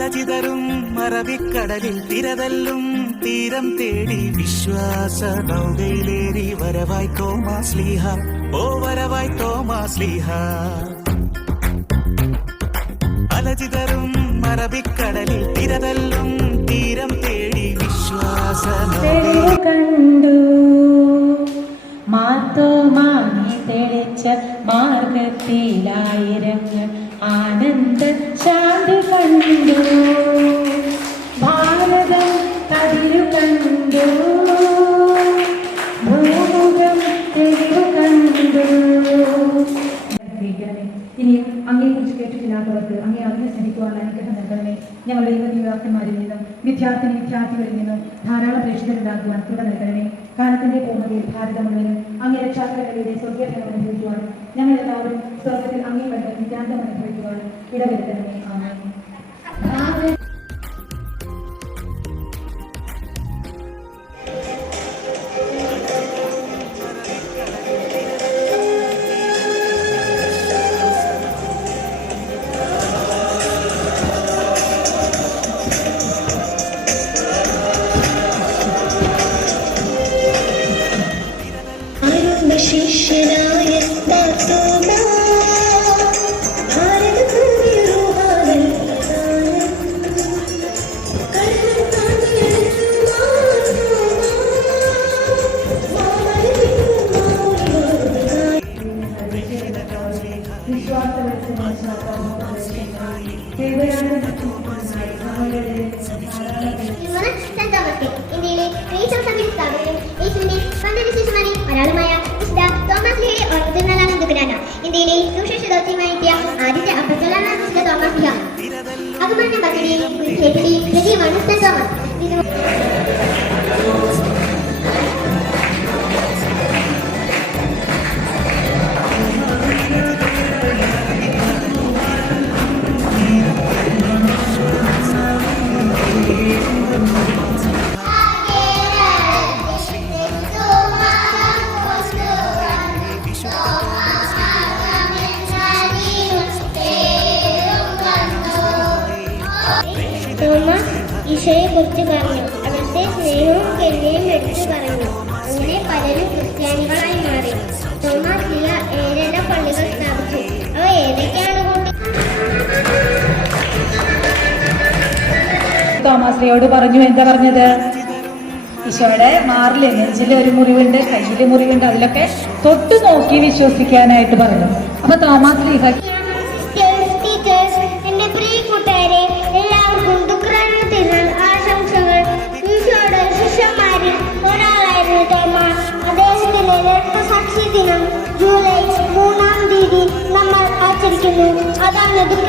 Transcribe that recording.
അലചിതറും അറബിക്കടലിൽ തിരതല്ലും തീരം തേടി വിശ്വാസ നൗകയിലേറി വരവായി തോമാശ്ലീഹ, ഓ വരവായി തോമാശ്ലീഹ. അലചിതറും അറബിക്കടലിൽ തിരതല്ലും തീരം തേടി വിശ്വാസ കണ്ടു മാത്തോമാമി തെളിച്ച മാർഗത്തിലായിരങ്ങൾ ആനന്ദ ശാന്തി കണ്ടു. ഭാരതം കതിരു കണ്ടു, ഭൂമുഖം തെളിവു കണ്ടു. ഇനിയും അങ്ങയെക്കുറിച്ച് കേട്ടിട്ടില്ലാത്തവർക്ക് അങ്ങേ അറിഞ്ഞ് സ്നേഹിക്കുവാനുള്ള അനുഗ്രഹം നൽകണമേ. ഞങ്ങളുടെ യുവതിയുവാക്കന്മാരിൽ നിന്നും വിദ്യാർത്ഥികളിൽ നിന്നും ധാരാളം പ്രേക്ഷിതരുണ്ടാക്കുവാൻ കൃപ നൽകണമേ. കാലത്തിന്റെ പൂർണ്ണതയിൽ ഭാരതം മുഴുവനും അങ്ങേ രക്ഷാകരങ്ങളുടെ സ്വർഗീയഫലം അനുഭവിക്കുവാനും ഞങ്ങളെല്ലാവരും സ്വർഗത്തിൽ അങ്ങേ കണ്ട് നിത്യാന്തം അനുഭവിക്കുവാനും ഇടവരുത്തണമേ. ആമേൻ. ശിഷ്യനായ മാത്തോമാ ഇന്ത്യയിലെ ക്രൈസ്തവ സഭയുടെ സ്ഥാപകനും യേശുവിന്റെ സ്വന്തം വിശേഷമായി ഒരാളുമായ വിശുദ്ധ തോമസ് ലീഹയെ ഓർമ്മിക്കുന്നതാണ് ദുഃഖനാണ്. ഇന്ത്യയിലെ സുവിശേഷ ദൗത്യമായെത്തിയ ആദ്യത്തെ അപ്പസ്തലനാണ് വിശുദ്ധ തോമസ് ലീഹ. അകമാന പദ്ധതിയും കുരിശിലേറ്റടിയും ഹൃദയമാണ് വിശുദ്ധ തോമസ്. തോമസ് ഈശോയെ കുറിച്ച് പറഞ്ഞു. അവിടുത്തെ സ്നേഹവും കരുണയും എടുത്തു പറഞ്ഞു. അങ്ങനെ പലരും ക്രിസ്ത്യാനികളായി മാറി. തോമസ് ലീഹ 7 പള്ളികൾ സ്ഥാപിച്ചു. അവ ഏതൊക്കെയാണ്? തോമസ് ലീഹയോട് പറഞ്ഞു. എന്താ പറഞ്ഞത്? ഈശോയുടെ മാറില് നെഞ്ചില് ഒരു മുറിവുണ്ട്, കയ്യില് മുറിവുണ്ട്, അതിലൊക്കെ തൊട്ട് നോക്കി വിശ്വസിക്കാനായിട്ട് പറഞ്ഞു. അപ്പൊ തോമസ് ലീഹ ജൂലൈ 3-ാം തീയതി നമ്മൾ ആചരിക്കുന്നു. അതാണ് ദുഃഖ